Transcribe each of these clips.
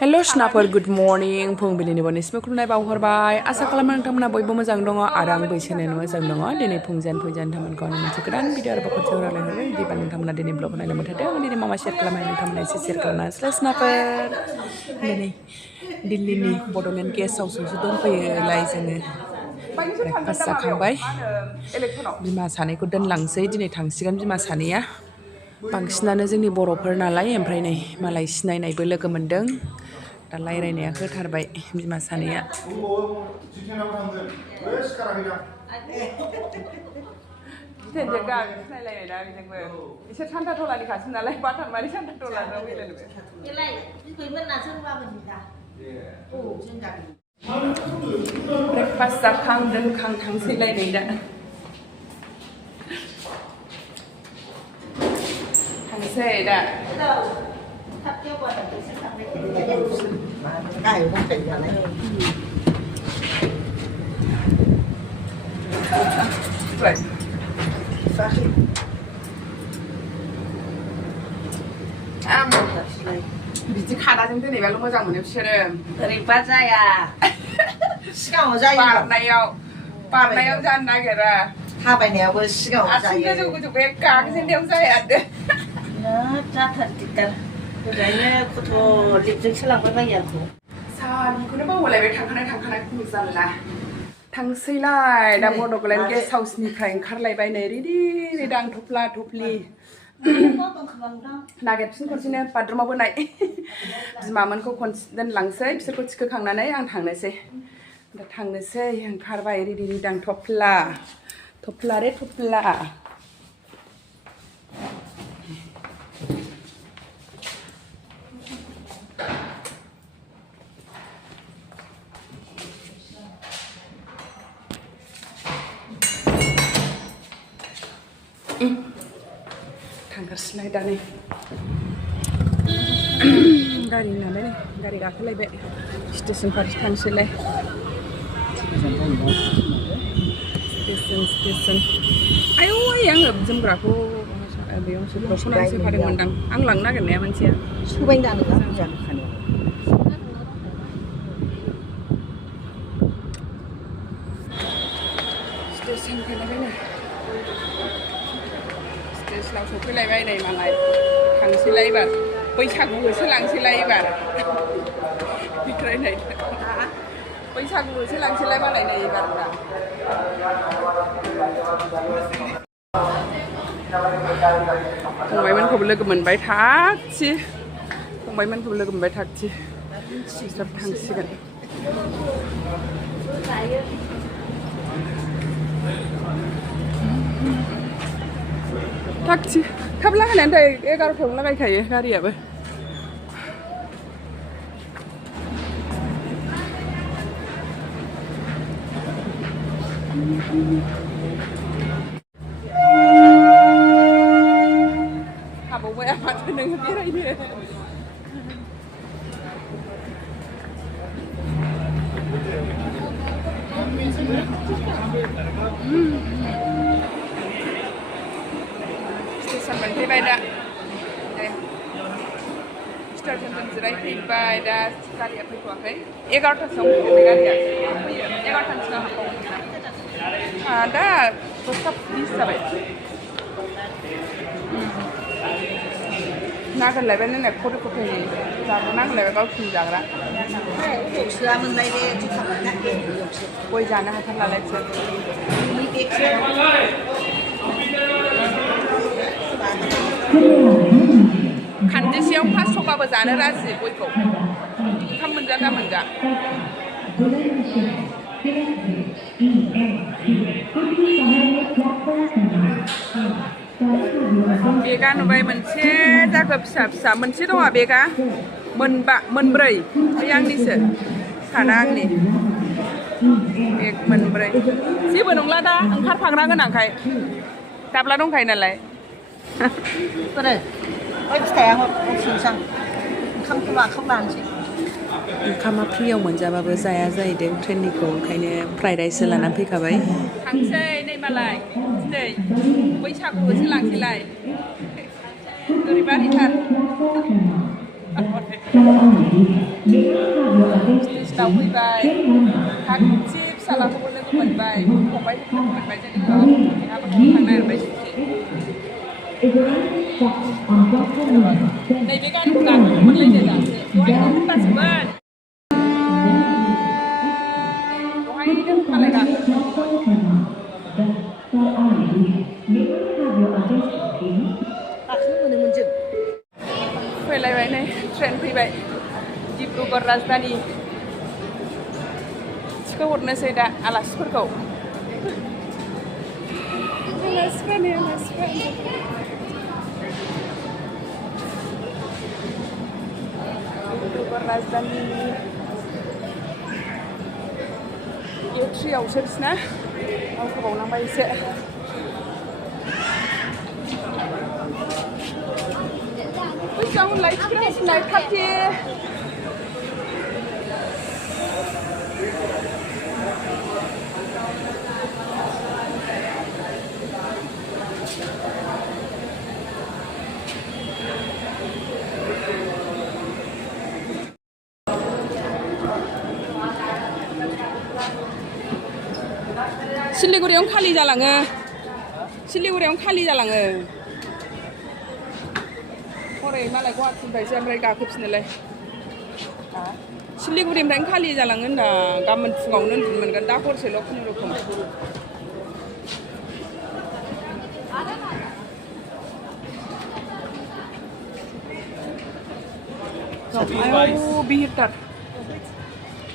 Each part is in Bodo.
हेलो स्नाफोर गुड मर्निं फुंबिलिनि बयनिसिमबो खुलुमनाय बावहरबाय आसा खालामो नोंथांमोना बयबो मोजां दङ आरो आंबो एसेनो मोजां दङ दिनै फुंजान नोंथांमोनखौ आं मोनसे गोदान भिडिअ आरो खनसेयाव रायलायहरबाय बिदिबा नोंथांमोना दिनै ब्लग नायलांबाय थादों आं दिनै मा शेयार खालामनाय नोंथांमोना एसे शेयार खालामना स्नाफोर दिनै दिल्लीनि बड'लेण्ड गेस्ट हाउसआवसो दंफैयोलाय जोङो ब्रेकफास्ट जाखांबाय बिमा सानैखौ दोनलांसै दिनै थांसिगोन बिमा सानैया बांसिनानो जोंनि बर'फोर नालाय ओमफ्राय नै मालाय सिनायनायबो लोगो मोनदों दा रायलायनाया होथारबाय बिमा सानैया इसोर सान्था थलानिखासो नालाय बाथानमारि सान्था थलाजों ब्रेकफास्ट जाखां दोनखां थांसैलायनाय दा थांसै दा बिदि खादाजों दोनैबाल' मोजां मोनो बिसोरो ओरैबा जाया सिगाङाव जायो बारनायाव जानो नागिरा थाबायनायावबो सिगाङाव जायो गोजौ गोजौ बे गाखोजेननायाव जाया जाथार दिगदार ओरैनो खथ' लिपजोंसो लांबाय बायो आंखौ सानिखौनो बावलायबाय थांखानाय जानला थांसैलाय दा बड'लेण्ड गेस्ट हाउसनिफ्राय ओंखारलायबाय नै रेडि दां थफ्ला थफ्लि नागिरफिन खनसेनो बाथरुमाव बोनाय बिमामोनखौ खनसे दोनलांसै बिसोरखौ थिखोखांनानै आं थांनोसै दा थांनोसै ओंखारबाय रेडि दां थफ्ला रे थफ्ला थांगासिनो दा नै गारि नालाय गारि गाखोलायबाय स्टेसन फारसे थांसैलाय स्टेसन आयौ आङो जोमग्राखौ बेयावसो दख'नायावसो सोफादोंमोनदां आं लांनो नागिरनाया मोनसेया सोबाय दानो जाखानो स्टेसन फैलायबाय नै स्टेसनाव सफैलायबाय नै मालाय थांसैलाय एबार बैसागु होसोलांसैलाय एबार बिथरायनाय बैसागु होसोलांसैलाय मालाय नै एबार फंबायमोनखौबो लोगो मोनबाय थागथि बिसोर थांसिगोन थागथि थाब लागायनानै 11:00 लागायखायो गारियाबो हाबावबाय माथो नोङो बेरायनो स्टेसन मोनफैबाय दा स्टेसनजों जिरायफैबाय दा गारिया फैथ'वाखै 11:00सोआव फैगोन गारिया फैयो 11:00नि सिगां हाबबावगोन दा 10:20 जाबाय नागिरलायबाय नालाय खथ'नि जानो नागिरलायबाय गावसिनि जाग्रा गय जानो हाथारलालाय बिसोर खान्दिसेयाव 500बाबो जानो राजि गयखौ ओंखाम मोनजा बेगा नुबाय मोनसे जागो फिसा मोनसे दङ बेगा मोनब्रै बे आंनिसो साना आंनि बेग मोनब्रै जेबो नंला दा ओंखारफाग्रा गोनांखाय दाब्ला दंखायो नालाय ओंखामा फ्रियाव मोनजाबाबो जाया जाहैदों ट्रेननिखौ ओंखायनो फ्राइड राइस लानानै फैखाबाय थांसै नै मालाय दिनै बैसागुसो लांसैलाय ओरैबारिथार स्टेजनाव फैबाय हागथि फिसालाखौबो लोगो मोनबाय फंबायखौबो लोगो मोनबाय जोंनि हाबाखौ थांनो नागिरबाय नैबे गारिखौ गाखोनोमोनलायनो दासो दहायनो होनबासोमोन दहायनो होनबालाय गाखोनोमोन फैलायबाय नै ट्रेन फैबाय डिब्रुगड़ राजधानी थिखोहरनोसै दा आलासिफोरखौ डिब्रुगड़ राजधानी E3आवसो बिसिना आवखोबावनांबाय एसे बैसागुलाय थिखोनांसिगोनलाय थाबथि सिलिगुरियावनो खालि जालाङो सिलिगुरियावनो खालि जालाङो हरै मालाय गुवाहाटिनिफ्रायसो ओमफ्राय गाखोफिनोलाय सिलिगुरिनिफ्रायनो खालि जालाङो होनदा गाबोन फुङावनो उन्दुनो मोनगोन दा हरसेल' खुनुरुखुम आयौ बिहिरथार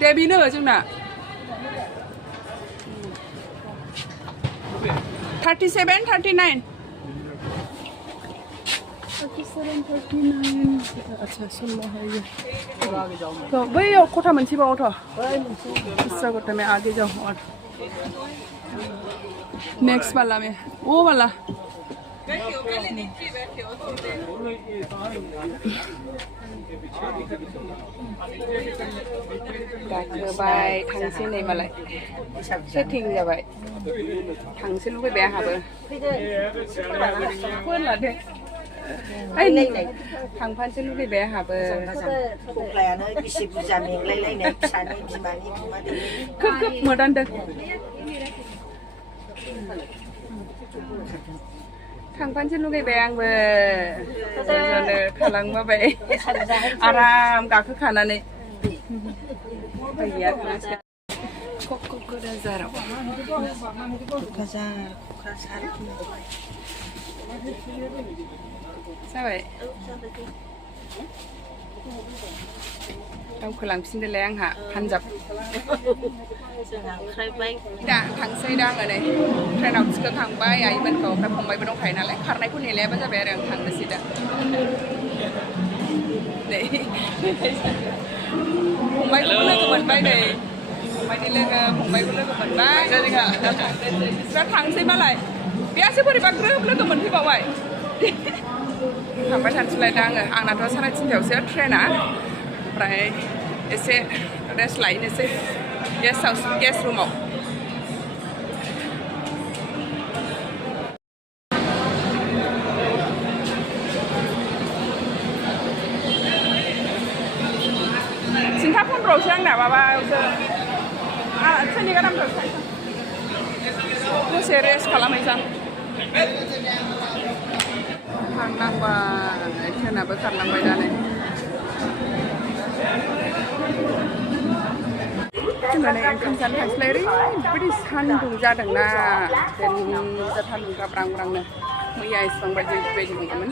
दे बेनो जोंना 37, 39 अच्छा सुन है ये तो भाई और कोठा मंची बाओ तो दूसरा कोठा में आगे जाओ और नेक्स्ट वाला में वो वाला गाखोबाय थांसै नै मालाय सेटिं जाबाय थांसै लुबैबाय आंहाबो फोलादो थांफानोसै लुबैबाय आंहाबो गग्लायानो बेसे बुरजा मेंलायलायनाय फिसानि बिमानि बिमादैनि खोब खोब मोदानदों थांफानोसै लुगैबाय आंबो जानो थालांबाय आराम गाखोखानानै गैया थांनांसिगोन क'क्राझाराव क'क्राझार जाबाय दावखोलांफिनदोलाय आंहा पान्जाब दा थांसै दा आङो नै ट्रेनाव थिखोखांबाय आइमोनखौ ओमफ्राय फंबायबो दंखायो नालाय खारनायखौ नेलायाबा जाबाय आरो आं थांनोसै दा नै फंबायखौबो लोगो मोनबाय नै फंबायनि लोगो फंबायखौ लोगो मोनबाय जोंहा बिस्रा थांसै मालाय बेयासो बोरैबा ग्रोब लोगो मोनफैबावबाय थांबाय थानोसैलाय दा आङो आंनाथ' 3:30आवसो ट्रेना ओमफ्राय एसे रेस्ट लायनोसै गेस्ट रुमाव सिन्था फन्द्र'आवसो आंना माबायावसो ट्रेननि गारामफ्रावसो दसे रेस्ट खालामहैसां थांनांबाय ट्रेनाबो खारलांबाय दा नै जोंना नै ओंखाम जानो थांसैलाय ओरैबायदि सान्दुं जादोंना देनजार सान्दुं गाब्रां ब्रांनो मैया एसेबां बायदि नङामोन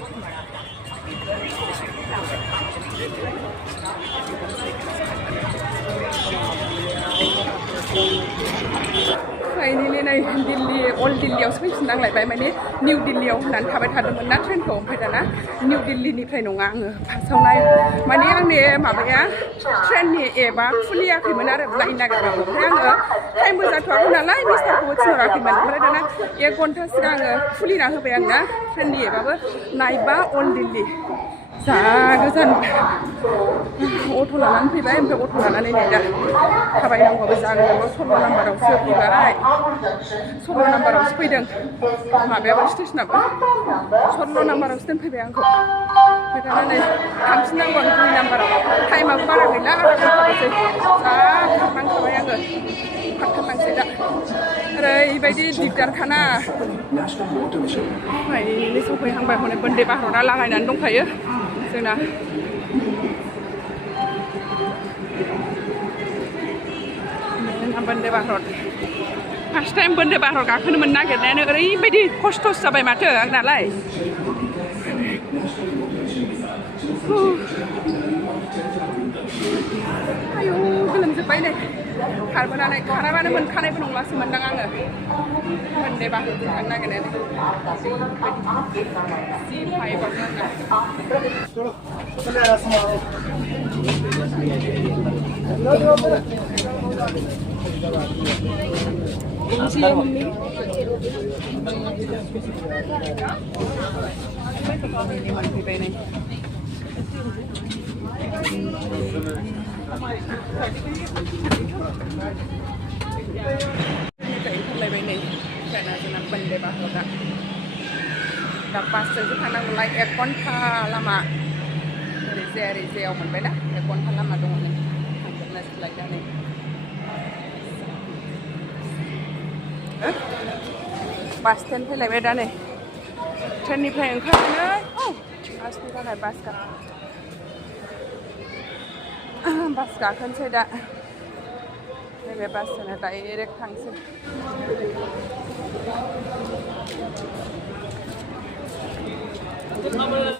फाइनेलि नै दिल्ली अल्ड दिल्लीयावसो फैफिननांलायबाय माने निउ दिल्लीयाव होननानै थाबाय थादोंमोन ना ट्रेनखौ ओमफ्राय दाना निउ दिल्लीनिफ्राय नङा आङो फार्स्टआवहाय माने आंनि माबाया ट्रेननि एपआ खुलियाखैमोन आरो लाइन नागिरबाबो ओमफ्राय आङो टाइमबो जाथ'वाखै नालाय मिस्टारखौबो थिनहराखैमोन ओमफ्राय दाना 1 घन्टा सिगां आङो खुलिना होबाय आंना ट्रेननि एपआबो नायबा अल्ड दिल्ली जा गोजान अट' लानानै फैबाय ओमफ्राय अट' लानानै नै दा थाबायनांगौबो जा गोजानाव 16 नाम्बारावसो फैबाय 16 नाम्बारावसो फैदों माबायाबो स्टेसनाबो 16 नाम्बारावसो दोनफैबाय आंखौ ओमफ्राय दाना नै थांफिननांगौ आं 2 नाम्बाराव टाइमाबो बारा गैला आधा घन्टाल'सै जा खारनांखाबाय आङो खारथारनांसै दा ओरैबायदि दिगदारखाना फाइनेलि सफैहांबाय हनै बन्दे भारतआ लागायनानै दंखायो जोंना बन्दे भारत फार्स्ट टाइम बन्दे भारत गाखोनो मोननो नागिरनायानो ओरैबायदि खस्थ'सो जाबाय माथो आंनालाय आयौ गोलोमजोब्बाय नै खारबोनानै खाराबानो मोनखानायबो नंलासो मोनदां आङो बन्दे भारतजों थांनो नागिरनायानो मोनफैबाय नै ओंखारलायबाय नै जोंना बन्दे भारतआ दा बासजोंसो थांनांगौलाय 1 घन्टा लामा ओरैजायाव मोनबाय ना 1 घन्टा लामा दङ नै थांजोबनोसैलाय दा नै बास स्टेन्ड फैलायबाय दा नै ट्रेननिफ्राय ओंखारनानै बासनि थाखाय बास गाखोनोसै दा नैबे बासजोंनो डाइरेक्ट थांसै